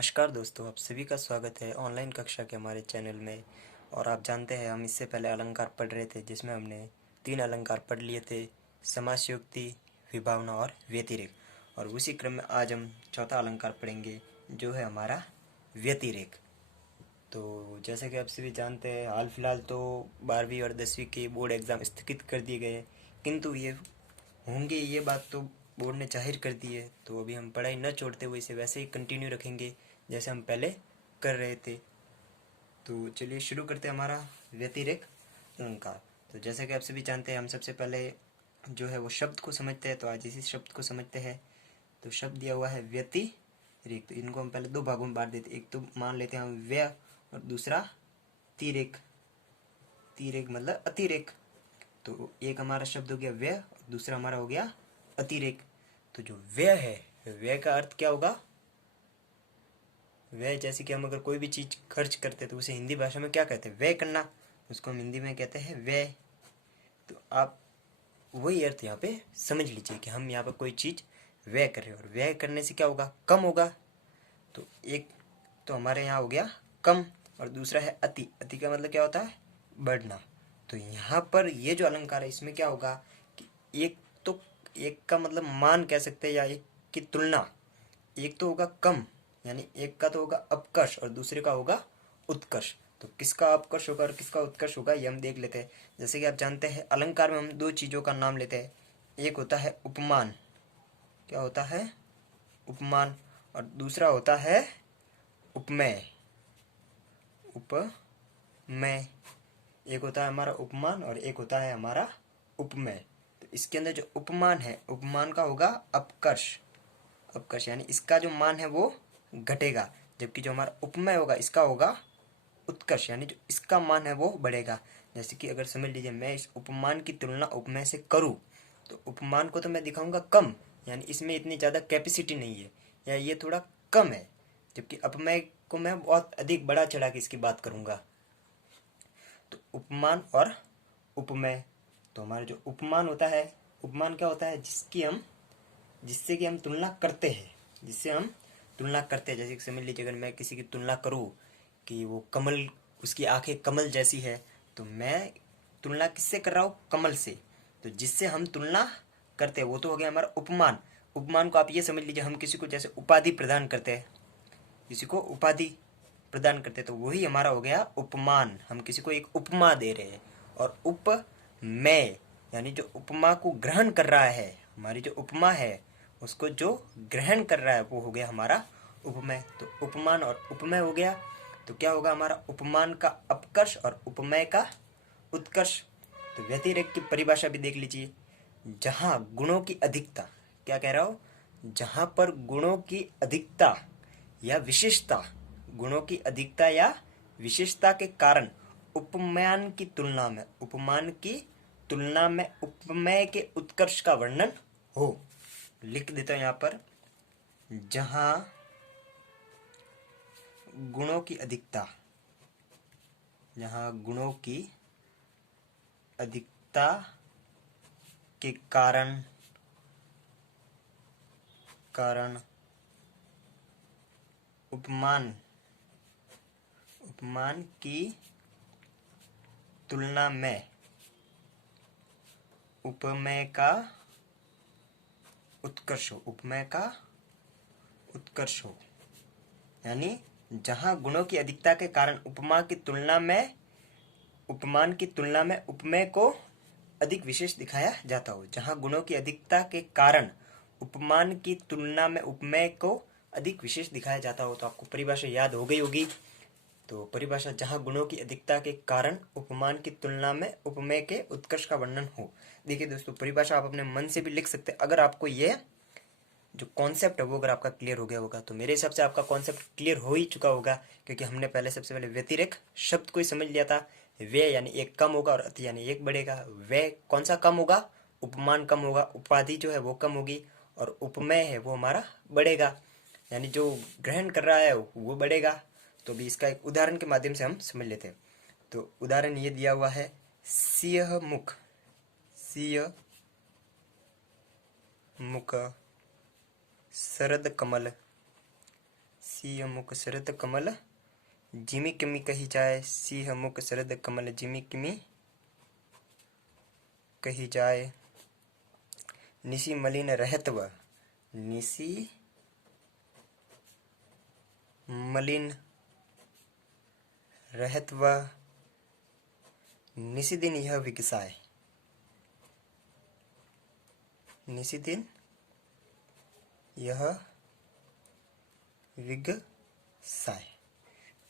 नमस्कार दोस्तों, आप सभी का स्वागत है ऑनलाइन कक्षा के हमारे चैनल में। और आप जानते हैं हम इससे पहले अलंकार पढ़ रहे थे, जिसमें हमने 3 अलंकार पढ़ लिए थे: समासयुक्ति, विभावना और व्यतिरेक। और उसी क्रम में आज हम चौथा अलंकार पढ़ेंगे, जो है हमारा व्यतिरेक। तो जैसे कि आप सभी जानते हैं, हाल फिलहाल तो 12वीं और 10वीं के बोर्ड एग्ज़ाम स्थगित कर दिए गए हैं, किंतु ये होंगे, ये बात तो बोर्ड ने जाहिर कर दी है। तो अभी हम पढ़ाई न छोड़ते हुए इसे वैसे ही कंटिन्यू रखेंगे जैसे हम पहले कर रहे थे। तो चलिए शुरू करते हैं हमारा व्यतिरेक अलंकार। तो जैसे कि आप सभी जानते हैं, हम सबसे पहले जो है वो शब्द को समझते हैं। तो आज इसी शब्द को समझते हैं। तो शब्द दिया हुआ है व्यतिरेक। तो इनको हम पहले 2 भागों में बांट देते हैं। एक तो मान लेते हैं हम व्यय और दूसरा तिरेक। तिरेक मतलब अतिरेक। तो एक हमारा शब्द हो गया व्यय और दूसरा हमारा हो गया अतिरेक। तो जो व्यय है, व्यय का अर्थ क्या होगा? व्यय जैसे कि हम अगर कोई भी चीज खर्च करते हैं तो उसे हिंदी भाषा में क्या कहते हैं? व्यय करना। उसको हम हिंदी में कहते हैं व्यय। तो आप वही अर्थ यहाँ पे समझ लीजिए कि हम यहाँ पर कोई चीज व्यय कर रहे हैं, और व्यय करने से क्या होगा? कम होगा। तो एक तो हमारे यहाँ हो गया कम, और दूसरा है अति। अति का मतलब क्या होता है? बढ़ना। तो यहाँ पर ये जो अलंकार है, इसमें क्या होगा कि एक का मतलब मान कह सकते हैं, या एक की तुलना। एक तो होगा कम, यानी एक का तो होगा अपकर्ष और दूसरे का होगा उत्कर्ष। तो किसका अपकर्ष होगा और किसका उत्कर्ष होगा, ये हम देख लेते हैं। जैसे कि आप जानते हैं, अलंकार में हम 2 चीज़ों का नाम लेते हैं। एक होता है उपमान। क्या होता है? उपमान। और दूसरा होता है उपमेय। उपमेय। एक होता है हमारा उपमान और एक होता है हमारा उपमेय। तो इसके अंदर जो उपमान है, उपमान का होगा अपकर्ष। अपकर्ष यानी इसका जो मान है वो घटेगा, जबकि जो हमारा उपमेय होगा इसका होगा उत्कर्ष, यानी जो इसका मान है वो बढ़ेगा। जैसे कि अगर समझ लीजिए, मैं इस उपमान की तुलना उपमेय से करूं, तो उपमान को तो मैं दिखाऊंगा कम, यानी इसमें इतनी ज़्यादा कैपेसिटी नहीं है, या ये थोड़ा कम है। जबकि अपमेय को मैं बहुत अधिक बढ़ा चढ़ा के इसकी बात करूंगा। तो उपमान और उपमेय। तो हमारा जो उपमान होता है, उपमान क्या होता है? जिससे कि हम तुलना करते हैं। जिससे हम तुलना करते हैं। जैसे कि समझ लीजिए, अगर मैं किसी की तुलना करूं कि वो कमल, उसकी आंखें कमल जैसी है, तो मैं तुलना किससे कर रहा हूँ? कमल से। तो जिससे हम तुलना करते हैं वो तो हो गया हमारा उपमान। उपमान को आप ये समझ लीजिए, हम किसी को जैसे उपाधि प्रदान करते हैं, किसी को उपाधि प्रदान करते, तो वही हमारा हो गया उपमान। हम किसी को एक उपमा दे रहे हैं। और उपमेय यानी जो उपमा को ग्रहण कर रहा है, हमारी जो उपमा है उसको जो ग्रहण कर रहा है, वो हो गया हमारा उपमेय। तो उपमान और उपमेय हो गया। तो क्या होगा हमारा? उपमान का अपकर्ष और उपमेय का उत्कर्ष। तो व्यतिरेक की परिभाषा भी देख लीजिए। जहां गुणों की अधिकता, क्या कह रहा हो? जहां पर गुणों की अधिकता या विशेषता, गुणों की अधिकता या विशेषता के कारण उपमान की तुलना में, उपमान की तुलना में उपमेय के उत्कर्ष का वर्णन हो। लिख देता हूं यहां पर, जहां गुणों की अधिकता, जहां गुणों की अधिकता के कारण उपमान की तुलना में उपमेय का उत्कर्ष हो। उपमेय का उत्कर्ष हो, यानी जहां गुणों की अधिकता के कारण उपमान की तुलना में उपमेय को अधिक विशेष दिखाया जाता हो। जहां गुणों की अधिकता के कारण उपमान की तुलना में उपमेय को अधिक विशेष दिखाया जाता हो। तो आपको परिभाषा याद हो गई होगी। तो परिभाषा, जहां गुणों की अधिकता के कारण उपमान की तुलना में उपमेय के उत्कर्ष का वर्णन हो। देखिए दोस्तों, परिभाषा आप अपने मन से भी लिख सकते हैं। अगर आपको ये जो कॉन्सेप्ट है वो अगर आपका क्लियर हो गया होगा, तो मेरे हिसाब से आपका कॉन्सेप्ट क्लियर हो ही चुका होगा, क्योंकि हमने पहले सबसे पहले व्यतिरेक शब्द को ही समझ लिया था। व्यय यानी एक कम होगा और अति यानी एक बढ़ेगा। व्यय कौन सा कम होगा? उपमान कम होगा, उपाधि जो है वो कम होगी, और उपमेय है वो हमारा बढ़ेगा, यानी जो ग्रहण कर रहा है वो बढ़ेगा। तो भी इसका एक उदाहरण के माध्यम से हम समझ लेते हैं। तो उदाहरण ये दिया हुआ है, सिंह मुख, सिंह मुख, शरद कमल, सिंह मुख शरद कमल जिमि किमि कही जाए, सिंह मुख शरद कमल जिमि किमि कही जाए। निशि मलिन रहत वह, निशि मलिन रहत वह, निशिदिन यह विकसाए, निशिदिन यह विकसाए।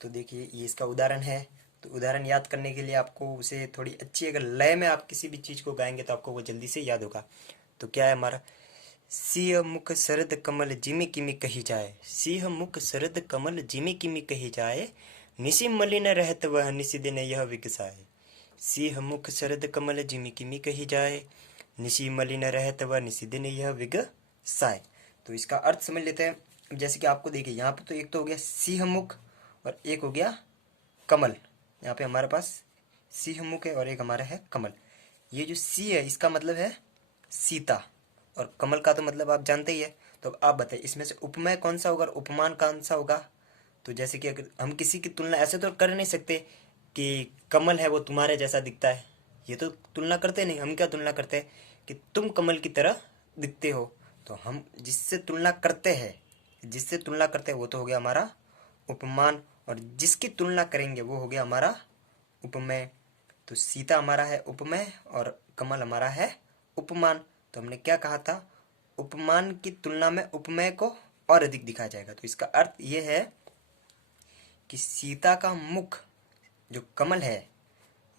तो देखिए ये इसका उदाहरण है। तो उदाहरण याद करने के लिए आपको उसे थोड़ी अच्छी अगर लय में आप किसी भी चीज को गाएंगे तो आपको वो जल्दी से याद होगा। तो क्या है हमारा, सिंह मुख शरद कमल जिमि किमि कही जाए, सिंह मुख शरद कमल जिमि किमि कही जाए, निशि मलिन रहत वह निशिदिन यह विकसाए। सिंह मुख शरद कमल जिमि किमि कही जाए, निशि मलिन रहत वह निशिदिन यह विकसाए। तो इसका अर्थ समझ लेते हैं। जैसे कि आपको देखिए यहाँ पे तो एक तो हो गया सिंह मुख और एक हो गया कमल। यहाँ पे हमारे पास सिंह मुख है और एक हमारा है कमल। ये जो सी है इसका मतलब है सीता और कमल का तो मतलब आप जानते ही है। तो अब आप बताइए इसमें से उपमेय कौन सा होगा और उपमान कौन सा होगा। तो जैसे कि अगर हम किसी की तुलना ऐसे तो कर नहीं सकते कि कमल है वो तुम्हारे जैसा दिखता है, ये तो तुलना करते नहीं। हम क्या तुलना करते हैं कि तुम कमल की तरह दिखते हो। तो हम जिससे तुलना करते हैं वो तो हो गया हमारा उपमान, और जिसकी तुलना करेंगे वो हो गया हमारा उपमेय। तो सीता हमारा है उपमेय और कमल हमारा है उपमान। तो हमने क्या कहा था, उपमान की तुलना में उपमेय को और अधिक दिखाया जाएगा। तो इसका अर्थ ये है कि सीता का मुख जो कमल है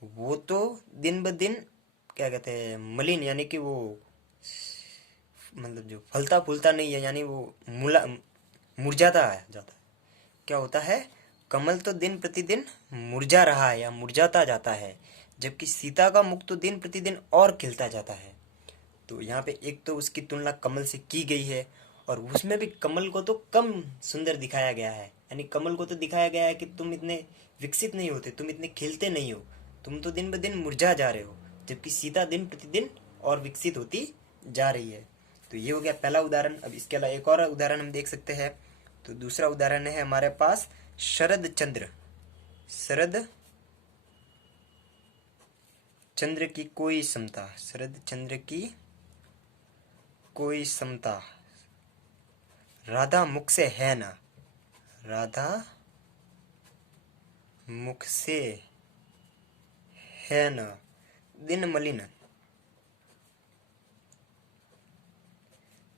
वो तो दिन ब दिन क्या कहते हैं मलिन, यानी कि वो मतलब जो फलता फूलता नहीं है, यानी वो मुरझाता जाता है। क्या होता है, कमल तो दिन प्रतिदिन मुरझा रहा है या मुरझाता जाता है, जबकि सीता का मुख तो दिन प्रतिदिन और खिलता जाता है। तो यहाँ पे एक तो उसकी तुलना कमल से की गई है और उसमें भी कमल को तो कम सुंदर दिखाया गया है। यानी कमल को तो दिखाया गया है कि तुम इतने विकसित नहीं होते, तुम इतने खिलते नहीं हो, तुम तो दिन ब दिन मुरझा जा रहे हो, जबकि सीता दिन प्रतिदिन और विकसित होती जा रही है। तो ये हो गया पहला उदाहरण। अब इसके अलावा एक और उदाहरण हम देख सकते हैं। तो दूसरा उदाहरण है हमारे पास शरद चंद्र। शरद चंद्र की कोई समता, शरद चंद्र की कोई समता, राधा मुख से है ना, राधा मुख से है न, दिन मलिन,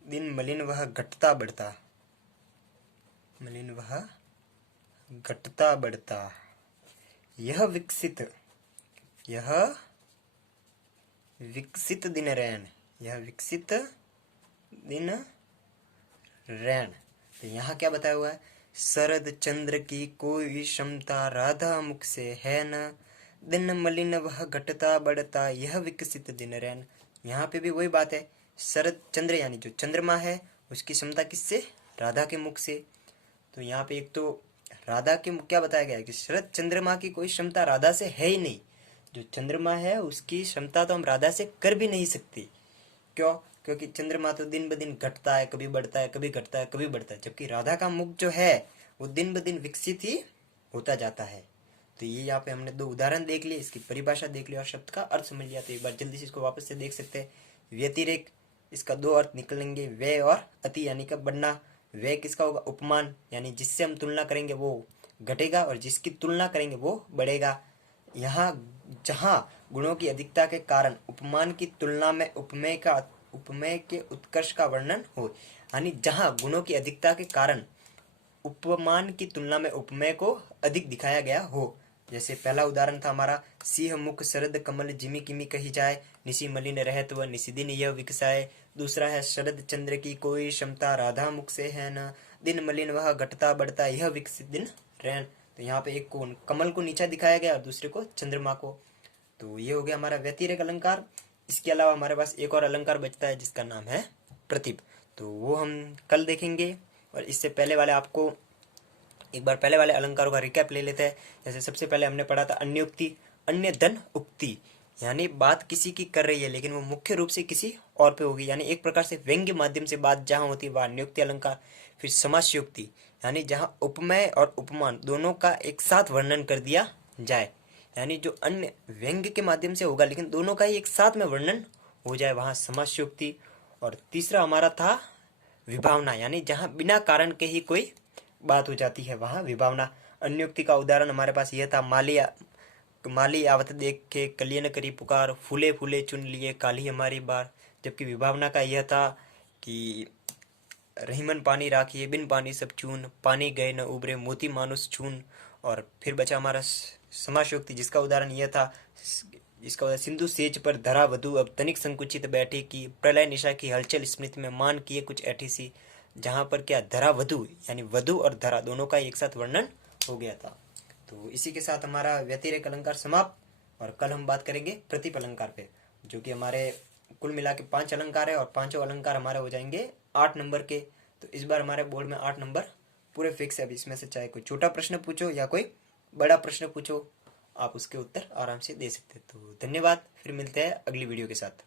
दिन मलिन वह घटता बढ़ता, मलिन वह घटता बढ़ता, यह विकसित, यह विकसित दिन रैन, यह विकसित दिन रैन। तो यहाँ क्या बताया हुआ है, शरद चंद्र की कोई क्षमता राधा मुख से है न, दिन मलिन वह घटता बढ़ता, यह विकसित दिन रैन। यहाँ पे भी वही बात है, शरद चंद्र यानी जो चंद्रमा है उसकी क्षमता किससे, राधा के मुख से। तो यहाँ पे एक तो राधा के क्या बताया गया है कि शरद चंद्रमा की कोई क्षमता राधा से है ही नहीं। जो चंद्रमा है उसकी क्षमता तो हम राधा से कर भी नहीं सकते। क्यों, क्योंकि चंद्रमा तो दिन ब दिन घटता है, कभी बढ़ता है, कभी घटता है, कभी बढ़ता है, जबकि राधा का मुख जो है वो दिन ब दिन विकसित ही होता जाता है। तो ये यहाँ पे हमने दो उदाहरण देख लिए, इसकी परिभाषा देख लिया और शब्द का अर्थ समझ लिया। तो एक बार जल्दी से इसको वापस से देख सकते हैं। व्यतिरेक, इसका दो अर्थ निकलेंगे, व्यय और अति, यानी कि बढ़ना। व्यय किसका होगा, उपमान, यानी जिससे हम तुलना करेंगे वो घटेगा और जिसकी तुलना करेंगे वो बढ़ेगा। यहाँ जहाँ गुणों की अधिकता के कारण उपमान की तुलना में उपमेय के उत्कर्ष का वर्णन हो, यानी जहाँ गुणों की अधिकता के कारण उपमान की तुलना में उपमेय को अधिक दिखाया गया हो। जैसे पहला उदाहरण था हमारा, सिंह मुख शरद कमल जिमि किमि कही जाए, निशि मलिन रहत वह निशिदिन यह विकसाए। दूसरा है शरद चंद्र की कोई क्षमता राधा मुख से है न, दिन मलिन वह घटता बढ़ता, यह विकसित दिन रैन। तो यहाँ पे एक को कमल को नीचा दिखाया गया और दूसरे को चंद्रमा को। तो ये हो गया हमारा व्यतिरेक अलंकार। इसके अलावा हमारे पास एक और अलंकार बचता है जिसका नाम है प्रतिप। तो वो हम कल देखेंगे। और इससे पहले वाले आपको एक बार पहले वाले अलंकारों का रिकैप ले लेते हैं। जैसे सबसे पहले हमने पढ़ा था अन्योक्ति, अन्य धन उक्ति, यानी बात किसी की कर रही है लेकिन वो मुख्य रूप से किसी और पे होगी, यानी एक प्रकार से व्यंग्य माध्यम से बात जहाँ होती है वहाँ नियुक्ति अलंकार, फिर समासयुक्ति यानी जहाँ उपमेय और उपमान दोनों का एक साथ वर्णन कर दिया जाए, यानी जो अन्य व्यंग्य के माध्यम से होगा लेकिन दोनों का ही एक साथ में वर्णन हो जाए, वहाँ समासयुक्ति। और तीसरा हमारा था विभावना, यानी जहाँ बिना कारण के ही कोई बात हो जाती है वहाँ विभावना। अन्योक्ति का उदाहरण हमारे पास यह था, माली आवत देख के कलिय न करी पुकार, फूले फूले चुन लिए काली हमारी बार। जबकि विभावना का यह था कि रहीमन पानी राखिए बिन पानी सब चून, पानी गए न उबरे मोती मानुस छून। और फिर बचा हमारा समासोक्ति जिसका उदाहरण यह था, जिसका उदाहरण सिंधु सेज पर धरा वधु अब तनिक संकुचित बैठी की, प्रलय निशा की हलचल स्मृति में मान किए कुछ ऐठी सी। जहाँ पर क्या धरा वधु यानी वधु और धरा दोनों का एक साथ वर्णन हो गया था। तो इसी के साथ हमारा व्यतिरेक अलंकार समाप्त, और कल हम बात करेंगे प्रतिप अलंकार पे, जो कि हमारे कुल मिला के 5 अलंकार है और पांचों अलंकार हमारे हो जाएंगे 8 नंबर के। तो इस बार हमारे बोर्ड में 8 नंबर पूरे फिक्स है। अब इसमें से चाहे कोई छोटा प्रश्न पूछो या कोई बड़ा प्रश्न पूछो, आप उसके उत्तर आराम से दे सकते हैं। तो धन्यवाद, फिर मिलते हैं अगली वीडियो के साथ।